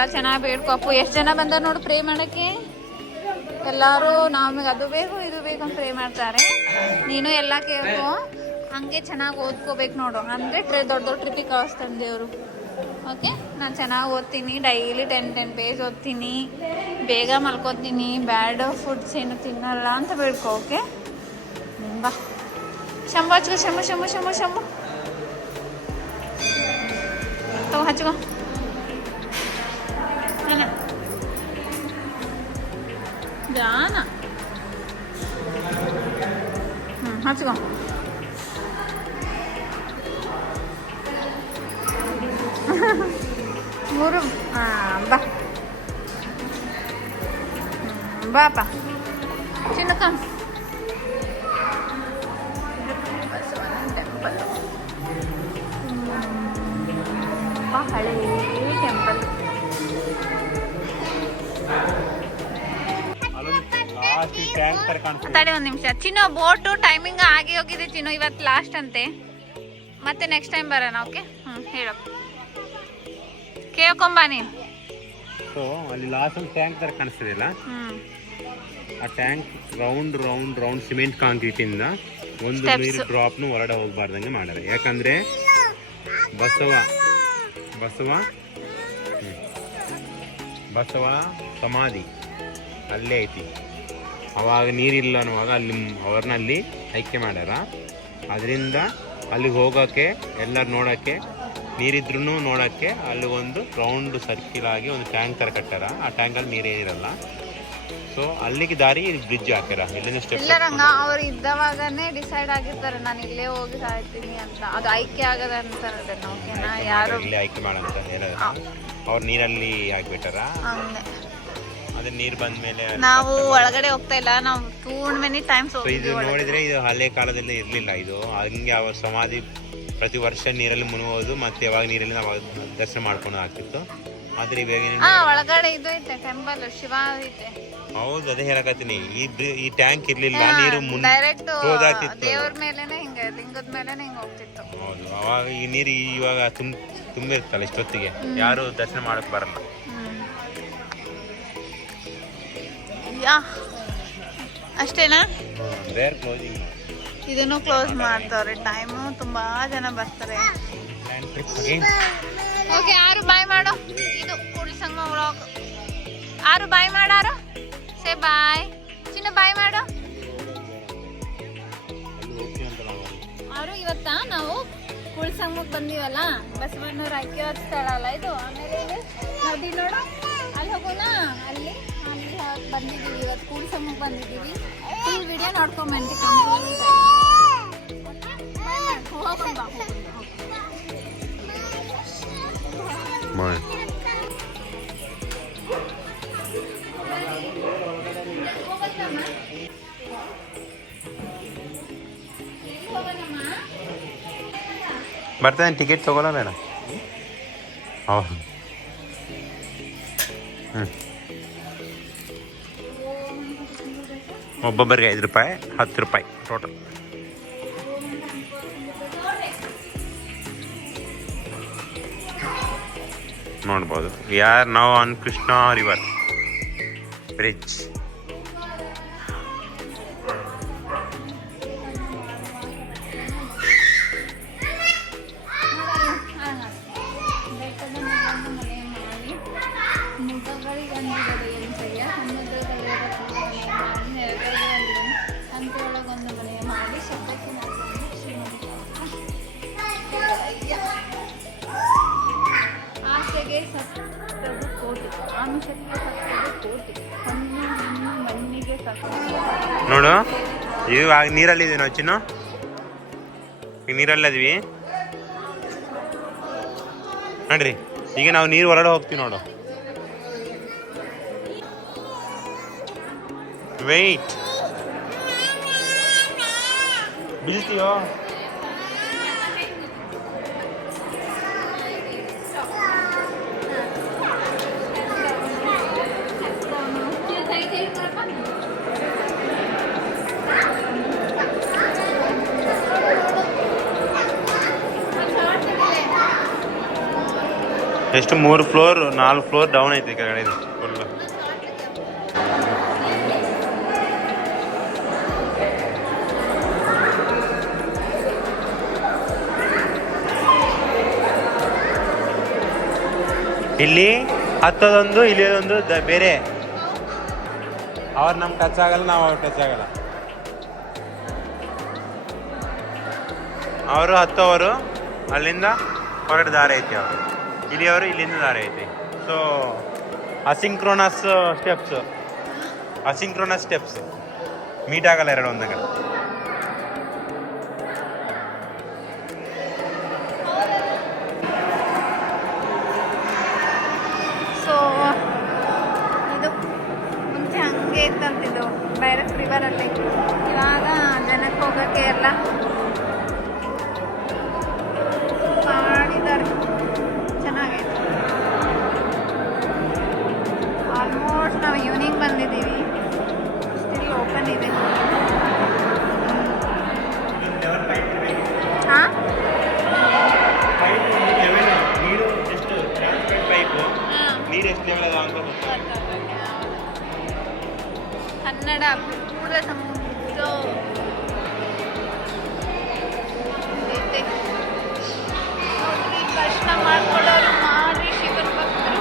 ಎಲ್ಲ ಚೆನ್ನಾಗಿ ಬೇಡ್ಕೊಪ್ಪು. ಎಷ್ಟು ಜನ ಬಂದ ನೋಡು ಪ್ರೇ ಮಾಡಕ್ಕೆ. ಎಲ್ಲರೂ ನಮಗೆ ಅದು ಬೇಕು ಇದು ಬೇಕು ಅಂತ ಪ್ರೇ ಮಾಡ್ತಾರೆ. ನೀನು ಎಲ್ಲ ಕೇಳ್ಕೊ, ಹಂಗೆ ಚೆನ್ನಾಗಿ ಓದ್ಕೋಬೇಕು ನೋಡು. ಅಂದರೆ ದೊಡ್ಡ ದೊಡ್ಡ ಟ್ರಿಪ್ಪಿಗೆ ಕಳಿಸ್ತಾನೆ ದೇವರು. ಓಕೆ, ನಾನು ಚೆನ್ನಾಗಿ ಓದ್ತೀನಿ, ಡೈಲಿ 10 ಪೇಜ್ ಓದ್ತೀನಿ, ಬೇಗ ಮಲ್ಕೋತೀನಿ, ಬ್ಯಾಡ್ ಫುಡ್ಸ್ ಏನು ತಿನ್ನಲ್ಲ ಅಂತ ಬೇಡ್ಕೊ. ಓಕೆ ಬಾ. ಶಂಭು ಹಚ್ಕೋ, ಶಂಭು ಶಂಭು ಶಂಭು ಶಂಭು ತಗೋ ಹಚ್ಕೋ. ಜಾನ ಹಚ್ಕೋ. ಮೂರು ಬಾ ಬಾಪ ಚಿನ್ನಕ. ಟೆಂಪಲ್ ಹಳೆ ಟೆಂಪಲ್. ತಡಿ ಒಂದು ನಿಮಿಷ ಚಿನ್ನು, ಬೋಟು ಟೈಮಿಂಗ್ ಆಗಿ ಹೋಗಿದೆ ಚಿನ್ನು, ಇವತ್ತು ಲಾಸ್ಟ್ ಅಂತೆ. ಮತ್ತೆ ನೆಕ್ಸ್ಟ್ ಟೈಮ್ ಬರೋಣ. ಓಕೆ ಹೇಳಪ್ಪ, ಕೇಳ್ಕೊಂಬ ನೀನು. ಸೊ ಅಲ್ಲಿ ಲಾಸ್ಟ್ ಒಂದು ಟ್ಯಾಂಕ್ ತರ ಕಾಣಿಸ್ತಿದೆಯಲ್ಲ, ಆ tank round round round cement concrete ಇಂದ ಒಂದು ನೀರು ಡ್ರಾಪ್ನು ಹೊರಡೆ ಹೋಗ್ಬಾರ್ದಂಗೆ ಮಾಡ್ಯಾರ. ಯಾಕಂದ್ರೆ ಬಸವ ಸಮಾಧಿ ಅಲ್ಲೇ ಐತಿ. ಅವಾಗ ನೀರಿಲ್ಲ ಅನ್ನುವಾಗ ಅಲ್ಲಿ ಅವ್ರನ್ನ ಅಲ್ಲಿ ಐಕ್ಯ ಮಾಡ್ಯಾರ. ಅದರಿಂದ ಅಲ್ಲಿಗೆ ಹೋಗೋಕ್ಕೆ, ಎಲ್ಲರೂ ನೋಡೋಕ್ಕೆ, ನೀರಿದ್ರೂ ನೋಡೋಕ್ಕೆ ಅಲ್ಲಿ ಒಂದು ರೌಂಡ್ ಸರ್ಕಿಲ್ ಆಗಿ ಒಂದು ಟ್ಯಾಂಕ್ ಥರ ಕಟ್ಟಾರ. ಆ ಟ್ಯಾಂಕಲ್ಲಿ ನೀರೇನಿರಲ್ಲ. ಸೊ ಅಲ್ಲಿಗೆ ದಾರಿ ಬ್ರಿಡ್ಜ್ ಹಾಕ್ಯಾರ. ಇಲ್ಲಿಂದ ಸ್ಟೆಪ್ ಇಲ್ಲ ರಂಗ, ಅವ್ರು ಇದ್ದವಾಗನೇ ಡಿಸೈಡ್ ಆಗಿರ್ತಾರೆ ನಾನು ಇಲ್ಲೇ ಹೋಗಿ ಸಾಯ್ತೀನಿ ಅಂತ. ಅದು ಆಯ್ಕೆ ಆಗದ ಅಂತಾರೆ. ಓಕೆನಾ, ಯಾರು ಇಲ್ಲೇ ಆಯ್ಕೆ ಮಾಡಂತ ಹೇಳೋದು. ಅವ್ರು ನೀರಲ್ಲಿ ಹಾಕ್ಬಿಟ್ಟಾರ. ಅದೇ ನೀರು ಬಂದ್ಮೇಲೆ ನಾವು ಒಳಗಡೆ ಹೋಗ್ತಾ ಇಲ್ಲ, ನಾವು ಟೂ ಮೆನಿ ಟೈಮ್ಸ್ ಇದು ನೋಡಿದ್ರೆ ಇದು ಹಳೆ ಕಾಲದಲ್ಲಿ ಇರ್ಲಿಲ್ಲ. ಇದು ಹಂಗೆ ಅವ್ರ ಸಮಾಧಿ ಪ್ರತಿ ವರ್ಷ ನೀರಲ್ಲಿ ಮುಳುಗೋದು, ಮತ್ತೆ ಯಾವಾಗ ನೀರಲ್ಲಿ ನಾವು ದರ್ಶನ ಮಾಡ್ಕೊಂಡು ಆಗ್ತಿತ್ತು. ಆದ್ರೆ ಇವಾಗ ಒಳಗಡೆ ಇದು ಐತೆ ಟೆಂಪಲ್, ಶಿವ ಐತೆ. ಹೌದು, ಅದೇ ಹೇಳಕತ್ತೀನಿ. ಈ ಟ್ಯಾಂಕ್ ಇರ್ಲಿಲ್ಲ, ನೀರು ಡೈರೆಕ್ಟ್ ದೇವ್ರ ಮೇಲೆನೆ ಹಿಂಗೆ ಲಿಂಗದ ಮೇಲೆನೆ ಹಿಂಗೆ ಹೋಗ್ತಿತ್ತು. ಹೌದು, ಅವಾಗ ಈ ನೀರು ಇವಾಗ ತುಂಬಿರ್ತಲ್ಲ ಇಷ್ಟೊತ್ತಿಗೆ, ಯಾರು ದರ್ಶನ ಮಾಡಕ್ ಬರಲ್ಲ. ಅಷ್ಟೇನಾ? ಕ್ಲೋಸಿಂಗ್ ಇದನ್ನು ಕ್ಲೋಸ್ ಮಾಡ್ತಾರೆ. ಟೈಮು ತುಂಬಾ ಜನ ಬರ್ತಾರೆ. ಓಕೆ, ಆರು ಬಾಯ್ ಮಾಡು. ಇದು ಕೂಡಲಸಂಗಮ ವ್ಲಾಗ್. ಆರು ಬಾಯ್ ಮಾಡಾರು. ಸೇ ಬಾಯ್ ಚಿನ್ನ, ಬಾಯ್ ಮಾಡು. ಅವರು ಇವತ್ತಾ ನಾವು ಕೂಡಲಸಂಗಮಕ್ಕೆ ಬಂದೀವಲ್ಲ, ಬಸವಣ್ಣವ್ರ ಐಕ್ಯವಾದ ಸ್ಥಳ ಅಲ್ಲ ಇದು. ಆಮೇಲೆ ಇಲ್ಲಿ ನದಿ ನೋಡು, ಅಲ್ಲಿ ಹೋಗೋಣ. ಅಲ್ಲಿ ಬಂದಿದ್ದೀವಿ ಇವತ್ತು, ಕೂಡಲಸಂಗಮಕ್ಕೆ ಬಂದಿದ್ದೀವಿ. ಫುಲ್ ವಿಡಿಯೋ ನೋಡ್ಕೊಂಬಂದು ಬರ್ತಾನೆ. ಟಿಕೆಟ್ ತಗೊಳ್ಳೋ ಬೇಡ? ಹೌದು. ಒಬ್ಬೊಬ್ಬರಿಗೆ 5 ರೂಪಾಯಿ, 10 ರೂಪಾಯಿ ಟೋಟಲ್. ನೋಡ್ಬೋದು. ನಾವು ಆನ್ ಕೃಷ್ಣ ರಿವರ್ ಬ್ರಿಡ್ಜ್. ನೋಡು, ಇವಾಗ ನೀರಲ್ಲಿ ಇದೀವಿ ನಾವು ಚಿನ್ನು. ಈಗ ನೀರಲ್ಲಿ ಅದೀವಿ ನೋಡ್ರಿ. ಈಗ ನಾವು ನೀರು ಹೊರಗಡೆ ಹೋಗ್ತೀವಿ ನೋಡು. ವೆಯ್ಟ್, ಬೀಳ್ತೀಯೋ? ಎಷ್ಟು 3 ಫ್ಲೋರ್ 4 ಫ್ಲೋರ್ ಡೌನ್ ಐತಿ ಕೆಳಗಡೆ ಇದು ಫುಲ್. ಇಲ್ಲಿ ಹತ್ತದೊಂದು ಇಳಿಯೋದೊಂದು ಬೇರೆ. ಅವ್ರು ನಮ್ಗೆ ಟಚ್ ಆಗಲ್ಲ, ನಾವು ಅವ್ರು ಟಚ್ ಆಗಲ್ಲ. ಅವರು ಹತ್ತೋವರು ಅಲ್ಲಿಂದ ಹೊರಡು ದಾರಿ ಐತಿ, ಅವರು ಇಲ್ಲಿಯವರು ಇಲ್ಲಿಂದ ದಾರಿ ಐತಿ. ಸೊ ಅಸಿಂಕ್ರೋನಸ್ ಸ್ಟೆಪ್ಸ್ ಮೀಟ್ ಆಗಲ್ಲ ಎರಡು ಒಂದಾಗ. ಸೊ ಇದು ಮುಂಚೆ ಹಂಗೆ ಇತ್ತಂತಿದ್ದು ಡೈರೆಕ್ಟ್ ರಿವರಲ್ಲಿ. ಇವಾಗ ಜನಕ್ಕೆ ಹೋಗೋಕ್ಕೆ ಎಲ್ಲ ಮಾಡಿದ್ದಾರೆ, ಚೆನ್ನಾಗೈತೆ. ಆಲ್ಮೋಸ್ಟ್ ನಾವು ಈವ್ನಿಂಗ್ ಬಂದಿದ್ದೀವಿ, ಸ್ಟಿಲ್ ಓಪನ್ ಇದೆ. ಹಾಂ ನೀರು ಎಷ್ಟು ಪೈಪು, ನೀರು ಎಷ್ಟು ಲೆವೆಲ್ ಅದ ಅಂತ ಕನ್ನಡ ಕೂಡ ಸಮುದ್ರ ಇದೆ. ದರ್ಶನ ಮಾಡ್ಕೊಳ್ಳೋರು ಮಾಡ್ರಿ, ಶಿವನ ಭಕ್ತರು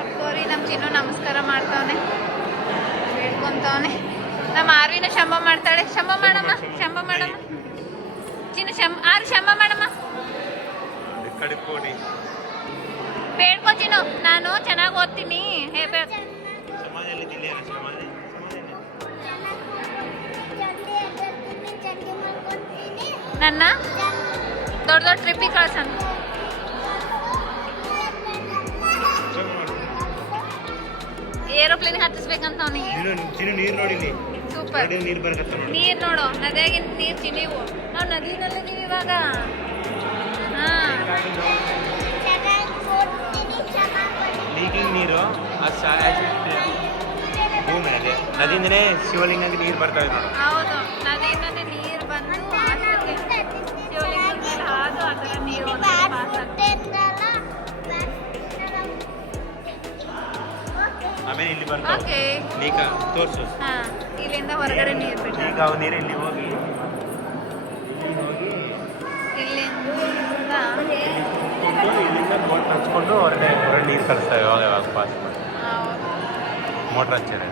ಅಕ್ಕೋರಿ. ನಮ್ಮ ಚಿನ್ನು ನಮಸ್ಕಾರ ಮಾಡ್ತಾವನೆ, ಬೇಡ್ಕೊಂತವನೆ. ನಮ್ಮ ಆರ್ವಿನ ಶಂಭ ಮಾಡ್ತಾಳೆ. ಶಂಭ ಮಾಡಮ್ಮ, ಶಂಭ ಮಾಡಮ್ಮ ಚಿನ್ನು, ಶಂಭ ಮಾಡಮ್ಮ. ಬೇಡ್ಕೊ ಚಿನ್ನು, ನಾನು ಚೆನ್ನಾಗಿ ಓದ್ತೀನಿ. ನನ್ನ ದೊಡ್ಡ ದೊಡ್ಡ ಟ್ರಿಪ್ಪಿಗೆ ಕಳ್ಸಣ. ಏರೋಪ್ಲೇನ್ ಹತ್ತಿಸ್ಬೇಕಂತ ಅವನಿಗೆ. ನೀರು ನೋಡಿ, ಸೂಪರ್. ನೀರು ನೋಡು, ನದಿಯಾಗಿನ ನೀರು ಚಿನ್ನೀವು. ನಾವು ನದಿನಲ್ಲಿದ್ದೀವಿ ಇವಾಗ. ಹಾಂ, ಲೀಕಿಂಗ್ ನೀರು ಭೂಮಿ ಅದೇ ನದಿಯಿಂದನೇ ಶಿವಲಿಂಗಕ್ಕೆ ನೀರು ಬರ್ತಾವೆ ನೋಡಿ. ಹೌದು, ನದಿಯಿಂದನೇ ನೀರು ಬಂದು ಶಿವಲಿಂಗದ ಮೇಲೆ ಹಾದು ಆ ಥರ ನೀರು ಪಾಸ್ ಆಗ್ತದೆ. ಆಮೇಲೆ ಇಲ್ಲಿ ಬರ್ತಾವೆ. ಓಕೆ, ಈಗ ತೋರಿಸು. ಹಾಂ, ಇಲ್ಲಿಂದ ಹೊರಗಡೆ ನೀರು ಬಿಟ್ಟು ಈಗ ಅವು ನೀರು ಇಲ್ಲಿ ಹೋಗಿ ಇಲ್ಲಿಂದ ಬೋಟ್ ಹಚ್ಕೊಂಡು ಹೊರಗಡೆ ನೀರು ಕಳಿಸ್ತೇವೆ. ಯಾವಾಗ ಪಾಸ್ ಮಾಡಿ ಮೋಟ್ರ್ ಹಚ್ಚಿರ